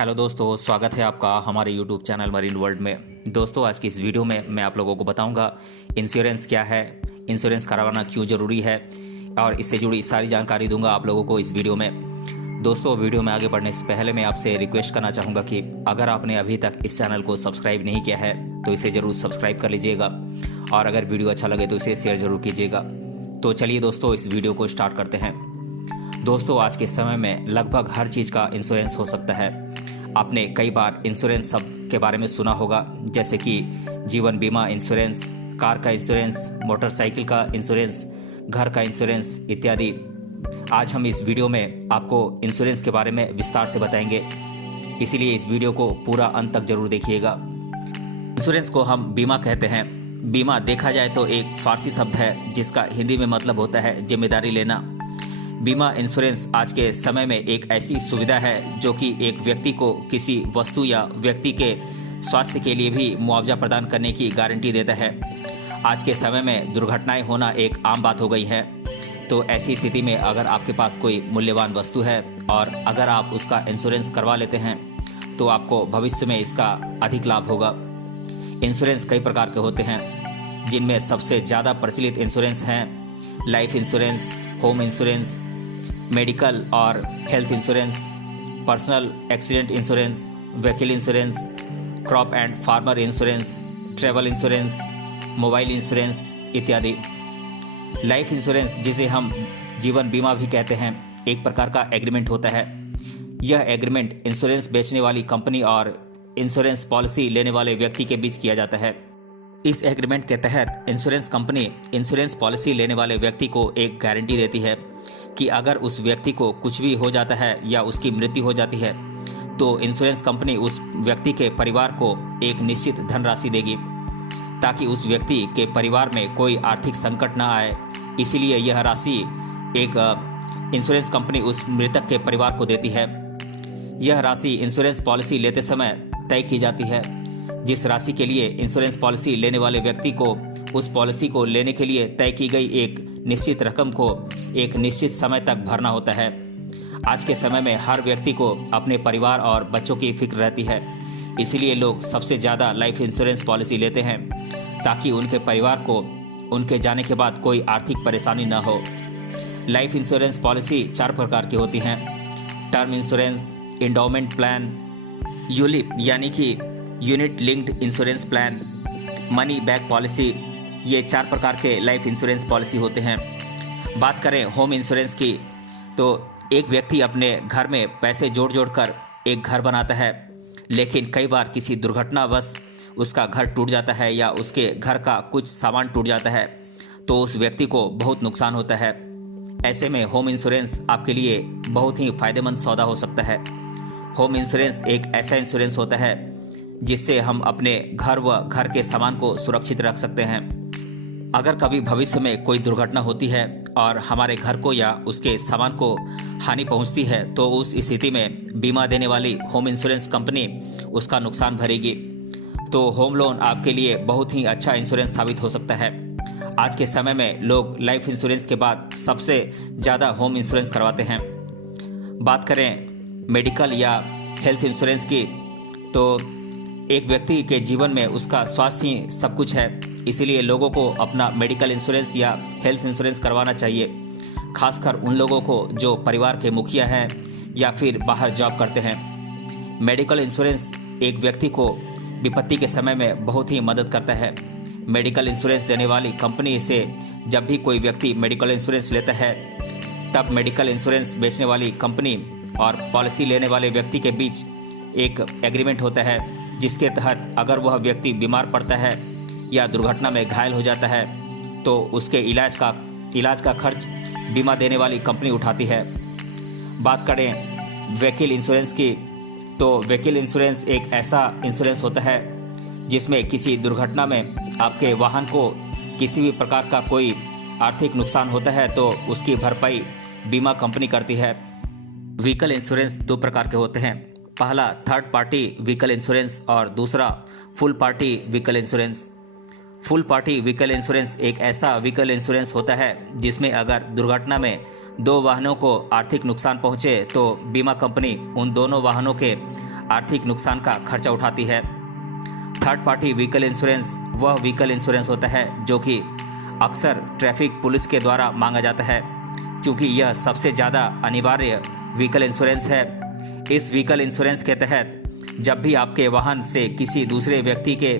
Hello दोस्तों, स्वागत है आपका हमारे यूट्यूब चैनल मरीन वर्ल्ड में। दोस्तों, आज की इस वीडियो में मैं आप लोगों को बताऊंगा इंश्योरेंस क्या है, इंश्योरेंस करवाना क्यों ज़रूरी है और इससे जुड़ी सारी जानकारी दूंगा आप लोगों को इस वीडियो में। दोस्तों, वीडियो में आगे बढ़ने से पहले मैं आपसे रिक्वेस्ट करना चाहूँगा कि अगर आपने अभी तक इस चैनल को सब्सक्राइब नहीं किया है तो इसे ज़रूर सब्सक्राइब कर लीजिएगा और अगर वीडियो अच्छा लगे तो इसे शेयर ज़रूर कीजिएगा। तो चलिए दोस्तों, इस वीडियो को स्टार्ट करते हैं। दोस्तों, आज के समय में लगभग हर चीज़ का इंश्योरेंस हो सकता है। आपने कई बार इंश्योरेंस शब्द के बारे में सुना होगा, जैसे कि जीवन बीमा इंश्योरेंस, कार का इंश्योरेंस, मोटरसाइकिल का इंश्योरेंस, घर का इंश्योरेंस इत्यादि। आज हम इस वीडियो में आपको इंश्योरेंस के बारे में विस्तार से बताएंगे, इसीलिए इस वीडियो को पूरा अंत तक जरूर देखिएगा। इंश्योरेंस को हम बीमा कहते हैं। बीमा देखा जाए तो एक फारसी शब्द है जिसका हिंदी में मतलब होता है जिम्मेदारी लेना। बीमा इंश्योरेंस आज के समय में एक ऐसी सुविधा है जो कि एक व्यक्ति को किसी वस्तु या व्यक्ति के स्वास्थ्य के लिए भी मुआवजा प्रदान करने की गारंटी देता है। आज के समय में दुर्घटनाएं होना एक आम बात हो गई है, तो ऐसी स्थिति में अगर आपके पास कोई मूल्यवान वस्तु है और अगर आप उसका इंश्योरेंस करवा लेते हैं तो आपको भविष्य में इसका अधिक लाभ होगा। इंश्योरेंस कई प्रकार के होते हैं, जिनमें सबसे ज़्यादा प्रचलित इंश्योरेंस हैं life insurance, home insurance, medical और health insurance, personal accident insurance, vehicle insurance, crop and farmer insurance, travel insurance, mobile insurance इत्यादि। लाइफ इंश्योरेंस, जिसे हम जीवन बीमा भी कहते हैं, एक प्रकार का एग्रीमेंट होता है। यह एग्रीमेंट इंश्योरेंस बेचने वाली कंपनी और इंश्योरेंस पॉलिसी लेने वाले व्यक्ति के बीच किया जाता है। इस एग्रीमेंट के तहत इंश्योरेंस कंपनी इंश्योरेंस पॉलिसी लेने वाले व्यक्ति को एक गारंटी देती है कि अगर उस व्यक्ति को कुछ भी हो जाता है या उसकी मृत्यु हो जाती है तो इंश्योरेंस कंपनी उस व्यक्ति के परिवार को एक निश्चित धनराशि देगी ताकि उस व्यक्ति के परिवार में कोई आर्थिक संकट न आए। इसीलिए यह राशि एक इंश्योरेंस कंपनी उस मृतक के परिवार को देती है। यह राशि इंश्योरेंस पॉलिसी लेते समय तय की जाती है। जिस राशि के लिए इंश्योरेंस पॉलिसी लेने वाले व्यक्ति को उस पॉलिसी को लेने के लिए तय की गई एक निश्चित रकम को एक निश्चित समय तक भरना होता है। आज के समय में हर व्यक्ति को अपने परिवार और बच्चों की फिक्र रहती है, इसीलिए लोग सबसे ज़्यादा लाइफ इंश्योरेंस पॉलिसी लेते हैं ताकि उनके परिवार को उनके जाने के बाद कोई आर्थिक परेशानी न हो। लाइफ इंश्योरेंस पॉलिसी 4 प्रकार की होती हैं: term insurance, endowment plan, ULIP यानी कि unit linked insurance plan, money back policy. ये 4 प्रकार के लाइफ इंश्योरेंस पॉलिसी होते हैं। बात करें होम इंश्योरेंस की, तो एक व्यक्ति अपने घर में पैसे जोड़ जोड़ कर एक घर बनाता है, लेकिन कई बार किसी दुर्घटनावश उसका घर टूट जाता है या उसके घर का कुछ सामान टूट जाता है तो उस व्यक्ति को बहुत नुकसान होता है। ऐसे में होम इंश्योरेंस आपके लिए बहुत ही फायदेमंद सौदा हो सकता है। होम इंश्योरेंस एक ऐसा इंश्योरेंस होता है जिससे हम अपने घर व घर के सामान को सुरक्षित रख सकते हैं। अगर कभी भविष्य में कोई दुर्घटना होती है और हमारे घर को या उसके सामान को हानि पहुंचती है तो उस स्थिति में बीमा देने वाली होम इंश्योरेंस कंपनी उसका नुकसान भरेगी। तो होम लोन आपके लिए बहुत ही अच्छा इंश्योरेंस साबित हो सकता है। आज के समय में लोग लाइफ इंश्योरेंस के बाद सबसे ज़्यादा होम इंश्योरेंस करवाते हैं। बात करें मेडिकल या हेल्थ इंश्योरेंस की, तो एक व्यक्ति के जीवन में उसका स्वास्थ्य ही सब कुछ है, इसीलिए लोगों को अपना मेडिकल इंश्योरेंस या हेल्थ इंश्योरेंस करवाना चाहिए, खासकर उन लोगों को जो परिवार के मुखिया हैं या फिर बाहर जॉब करते हैं। मेडिकल इंश्योरेंस एक व्यक्ति को विपत्ति के समय में बहुत ही मदद करता है। मेडिकल इंश्योरेंस देने वाली कंपनी से जब भी कोई व्यक्ति मेडिकल इंश्योरेंस लेता है तब मेडिकल इंश्योरेंस बेचने वाली कंपनी और पॉलिसी लेने वाले व्यक्ति के बीच एक एग्रीमेंट होता है, जिसके तहत अगर वह व्यक्ति बीमार पड़ता है या दुर्घटना में घायल हो जाता है तो उसके इलाज का खर्च बीमा देने वाली कंपनी उठाती है। बात करें व्हीकल इंश्योरेंस की, तो व्हीकल इंश्योरेंस एक ऐसा इंश्योरेंस होता है जिसमें किसी दुर्घटना में आपके वाहन को किसी भी प्रकार का कोई आर्थिक नुकसान होता है तो उसकी भरपाई बीमा कंपनी करती है। व्हीकल इंश्योरेंस 2 प्रकार के होते हैं। पहला थर्ड पार्टी व्हीकल इंश्योरेंस और दूसरा full party vehicle insurance. Full party vehicle insurance एक ऐसा व्हीकल इंश्योरेंस होता है जिसमें अगर दुर्घटना में 2 वाहनों को आर्थिक नुकसान पहुंचे तो बीमा कंपनी उन दोनों वाहनों के आर्थिक नुकसान का खर्चा उठाती है। थर्ड पार्टी व्हीकल इंश्योरेंस वह व्हीकल इंश्योरेंस होता है जो कि अक्सर ट्रैफिक पुलिस के द्वारा मांगा जाता है, क्योंकि यह सबसे ज़्यादा अनिवार्य व्हीकल इंश्योरेंस है। इस व्हीकल इंश्योरेंस के तहत जब भी आपके वाहन से किसी दूसरे व्यक्ति के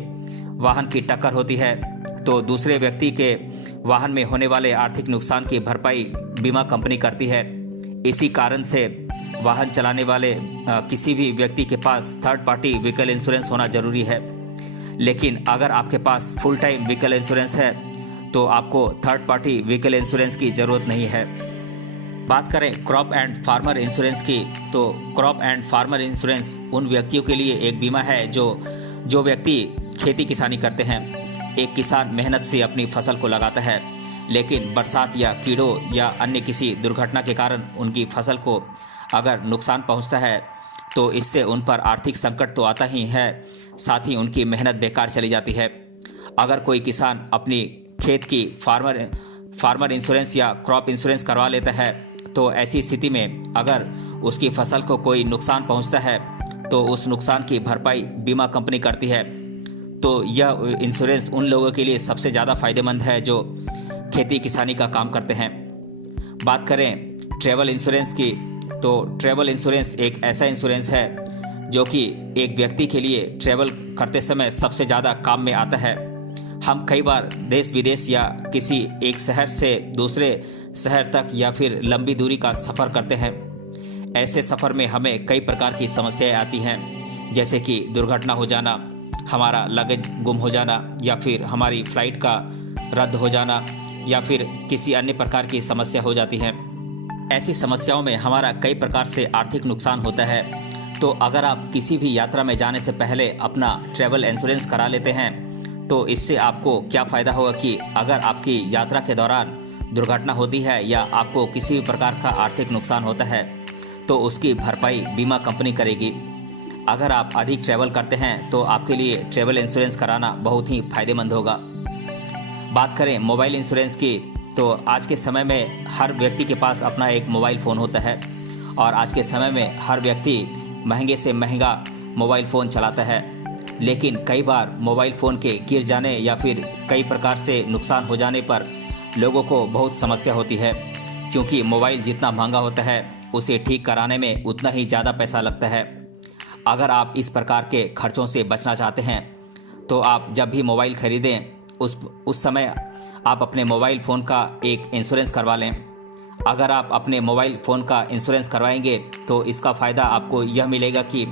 वाहन की टक्कर होती है तो दूसरे व्यक्ति के वाहन में होने वाले आर्थिक नुकसान की भरपाई बीमा कंपनी करती है। इसी कारण से वाहन चलाने वाले किसी भी व्यक्ति के पास थर्ड पार्टी व्हीकल इंश्योरेंस होना जरूरी है। लेकिन अगर आपके पास फुल टाइम व्हीकल इंश्योरेंस है तो आपको थर्ड पार्टी व्हीकल इंश्योरेंस की ज़रूरत नहीं है। बात करें क्रॉप एंड फार्मर इंश्योरेंस की, तो क्रॉप एंड फार्मर इंश्योरेंस उन व्यक्तियों के लिए एक बीमा है जो व्यक्ति खेती किसानी करते हैं। एक किसान मेहनत से अपनी फसल को लगाता है, लेकिन बरसात या कीड़ों या अन्य किसी दुर्घटना के कारण उनकी फसल को अगर नुकसान पहुंचता है तो इससे उन पर आर्थिक संकट तो आता ही है, साथ ही उनकी मेहनत बेकार चली जाती है। अगर कोई किसान अपनी खेत की फार्मर इंश्योरेंस या क्रॉप इंश्योरेंस करवा लेता है तो ऐसी स्थिति में अगर उसकी फसल को कोई नुकसान पहुंचता है तो उस नुकसान की भरपाई बीमा कंपनी करती है। तो यह इंश्योरेंस उन लोगों के लिए सबसे ज़्यादा फायदेमंद है जो खेती किसानी का काम करते हैं। बात करें ट्रैवल इंश्योरेंस की, तो ट्रैवल इंश्योरेंस एक ऐसा इंश्योरेंस है जो कि एक व्यक्ति के लिए ट्रैवल करते समय सबसे ज़्यादा काम में आता है। हम कई बार देश विदेश या किसी एक शहर से दूसरे शहर तक या फिर लंबी दूरी का सफ़र करते हैं। ऐसे सफ़र में हमें कई प्रकार की समस्याएं आती हैं, जैसे कि दुर्घटना हो जाना, हमारा लगेज गुम हो जाना, या फिर हमारी फ़्लाइट का रद्द हो जाना, या फिर किसी अन्य प्रकार की समस्या हो जाती है। ऐसी समस्याओं में हमारा कई प्रकार से आर्थिक नुकसान होता है। तो अगर आप किसी भी यात्रा में जाने से पहले अपना ट्रैवल इंश्योरेंस करा लेते हैं तो इससे आपको क्या फ़ायदा होगा कि अगर आपकी यात्रा के दौरान दुर्घटना होती है या आपको किसी भी प्रकार का आर्थिक नुकसान होता है तो उसकी भरपाई बीमा कंपनी करेगी। अगर आप अधिक ट्रैवल करते हैं तो आपके लिए ट्रैवल इंश्योरेंस कराना बहुत ही फायदेमंद होगा। बात करें मोबाइल इंश्योरेंस की, तो आज के समय में हर व्यक्ति के पास अपना एक मोबाइल फ़ोन होता है और आज के समय में हर व्यक्ति महंगे से महंगा मोबाइल फ़ोन चलाता है। लेकिन कई बार मोबाइल फ़ोन के गिर जाने या फिर कई प्रकार से नुकसान हो जाने पर लोगों को बहुत समस्या होती है, क्योंकि मोबाइल जितना महंगा होता है उसे ठीक कराने में उतना ही ज़्यादा पैसा लगता है। अगर आप इस प्रकार के खर्चों से बचना चाहते हैं तो आप जब भी मोबाइल खरीदें उस समय आप अपने मोबाइल फ़ोन का एक इंश्योरेंस करवा लें। अगर आप अपने मोबाइल फ़ोन का इंश्योरेंस करवाएंगे तो इसका फ़ायदा आपको यह मिलेगा कि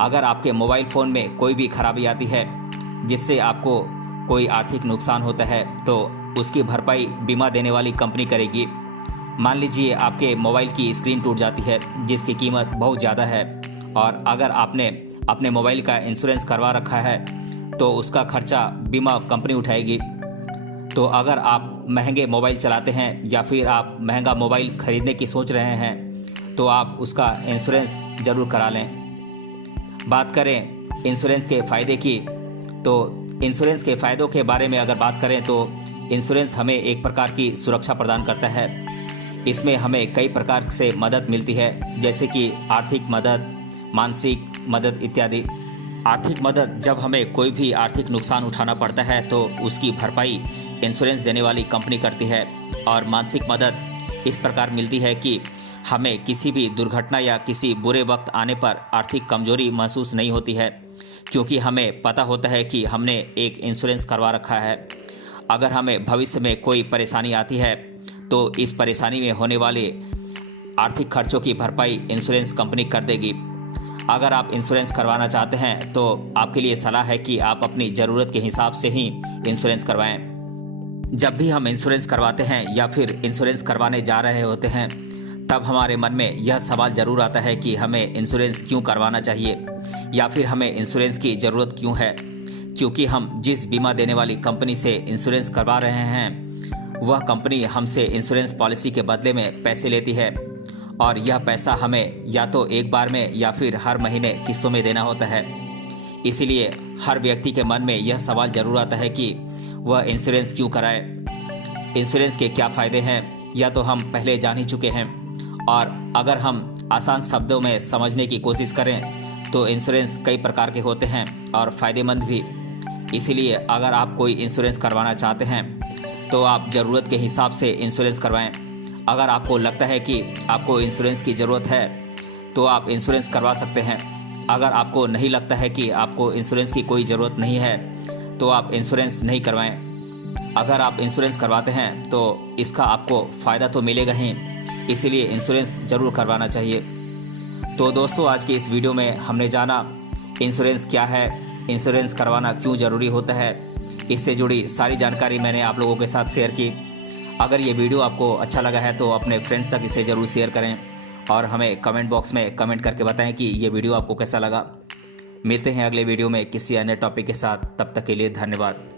अगर आपके मोबाइल फ़ोन में कोई भी खराबी आती है जिससे आपको कोई आर्थिक नुकसान होता है तो उसकी भरपाई बीमा देने वाली कंपनी करेगी। मान लीजिए आपके मोबाइल की स्क्रीन टूट जाती है जिसकी कीमत बहुत ज़्यादा है, और अगर आपने अपने मोबाइल का इंश्योरेंस करवा रखा है तो उसका खर्चा बीमा कंपनी उठाएगी। तो अगर आप महंगे मोबाइल चलाते हैं या फिर आप महंगा मोबाइल खरीदने की सोच रहे हैं तो आप उसका इंश्योरेंस ज़रूर करा लें। बात करें इंश्योरेंस के फ़ायदे की, तो इंश्योरेंस के फ़ायदों के बारे में अगर बात करें तो इंश्योरेंस हमें एक प्रकार की सुरक्षा प्रदान करता है। इसमें हमें कई प्रकार से मदद मिलती है, जैसे कि आर्थिक मदद, मानसिक मदद इत्यादि। आर्थिक मदद, जब हमें कोई भी आर्थिक नुकसान उठाना पड़ता है तो उसकी भरपाई इंश्योरेंस देने वाली कंपनी करती है। और मानसिक मदद इस प्रकार मिलती है कि हमें किसी भी दुर्घटना या किसी बुरे वक्त आने पर आर्थिक कमजोरी महसूस नहीं होती है, क्योंकि हमें पता होता है कि हमने एक इंश्योरेंस करवा रखा है। अगर हमें भविष्य में कोई परेशानी आती है तो इस परेशानी में होने वाले आर्थिक खर्चों की भरपाई इंश्योरेंस कंपनी कर देगी। अगर आप इंश्योरेंस करवाना चाहते हैं तो आपके लिए सलाह है कि आप अपनी ज़रूरत के हिसाब से ही इंश्योरेंस करवाएं। जब भी हम इंश्योरेंस करवाते हैं या फिर इंश्योरेंस करवाने जा रहे होते हैं तब हमारे मन में यह सवाल ज़रूर आता है कि हमें इंश्योरेंस क्यों करवाना चाहिए या फिर हमें इंश्योरेंस की ज़रूरत क्यों है। क्योंकि हम जिस बीमा देने वाली कंपनी से इंश्योरेंस करवा रहे हैं वह कंपनी हमसे इंश्योरेंस पॉलिसी के बदले में पैसे लेती है, और यह पैसा हमें या तो एक बार में या फिर हर महीने किस्तों में देना होता है। इसीलिए हर व्यक्ति के मन में यह सवाल ज़रूर आता है कि वह इंश्योरेंस क्यों कराए। इंश्योरेंस के क्या फ़ायदे हैं यह तो हम पहले जान ही चुके हैं, और अगर हम आसान शब्दों में समझने की कोशिश करें तो इंश्योरेंस कई प्रकार के होते हैं और फ़ायदेमंद भी। इसीलिए अगर आप कोई इंश्योरेंस करवाना चाहते हैं तो आप ज़रूरत के हिसाब से इंश्योरेंस करवाएं। अगर आपको लगता है कि आपको इंश्योरेंस की ज़रूरत है तो आप इंश्योरेंस करवा सकते हैं। अगर आपको नहीं लगता है कि आपको इंश्योरेंस की कोई ज़रूरत नहीं है तो आप इंश्योरेंस नहीं करवाएं। अगर आप इंश्योरेंस करवाते हैं तो इसका आपको फ़ायदा तो मिलेगा ही, इसीलिए इंश्योरेंस ज़रूर करवाना चाहिए। तो दोस्तों, आज की इस वीडियो में हमने जाना इंश्योरेंस क्या है, इंश्योरेंस करवाना क्यों ज़रूरी होता है। इससे जुड़ी सारी जानकारी मैंने आप लोगों के साथ शेयर की। अगर ये वीडियो आपको अच्छा लगा है तो अपने फ्रेंड्स तक इसे ज़रूर शेयर करें और हमें कमेंट बॉक्स में कमेंट करके बताएं कि ये वीडियो आपको कैसा लगा। मिलते हैं अगले वीडियो में किसी अन्य टॉपिक के साथ। तब तक के लिए धन्यवाद।